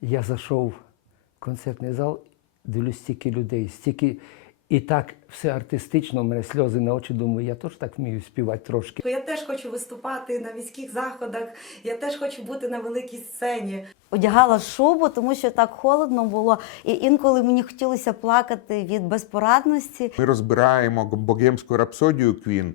Я зайшов в концертний зал, дивлюсь стільки людей, стільки. І так все артистично, у мене сльози на очі, думаю, я теж так вмію співати трошки. Я теж хочу виступати на міських заходах, я теж хочу бути на великій сцені. Одягала шубу, тому що так холодно було, і інколи мені хотілося плакати від безпорадності. Ми розбираємо богемську рапсодію Квін,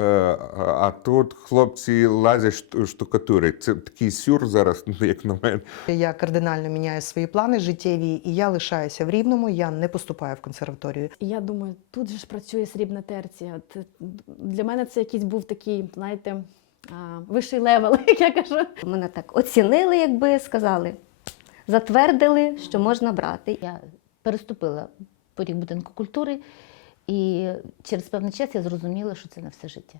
а тут хлопці лазять шту- штукатурять. Це такий сюр зараз, ну, як на мене. Я кардинально міняю свої плани життєві, і я лишаюся в Рівному. Я не поступаю в консерваторію. Я думаю, тут же ж працює срібна терція. Е, Для мене це якийсь був такий, знаєте, вищий левел, як я кажу. Мене так оцінили, якби сказали, затвердили, що можна брати. Я переступила поріг будинку культури, і через певний час я зрозуміла, що це на все життя.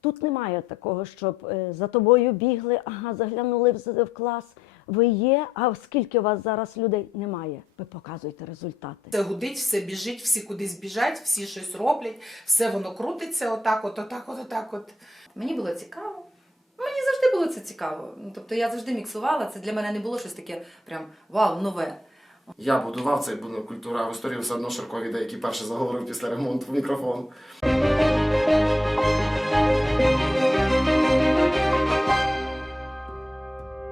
Тут немає такого, щоб е, за тобою бігли, ага, заглянули в, в клас. Ви є, а скільки у вас зараз людей немає? Ви показуєте результати. Все гудить, все біжить, всі кудись біжать, всі щось роблять, все воно крутиться отак, от, отак, от, отак. От. Мені було цікаво. Мені завжди було це цікаво. Тобто я завжди міксувала, це для мене не було щось таке прям вау, нове. Я будував цей будинок культури, а в історії все одно ширкові віде, який заговорив після ремонту в мікрофон.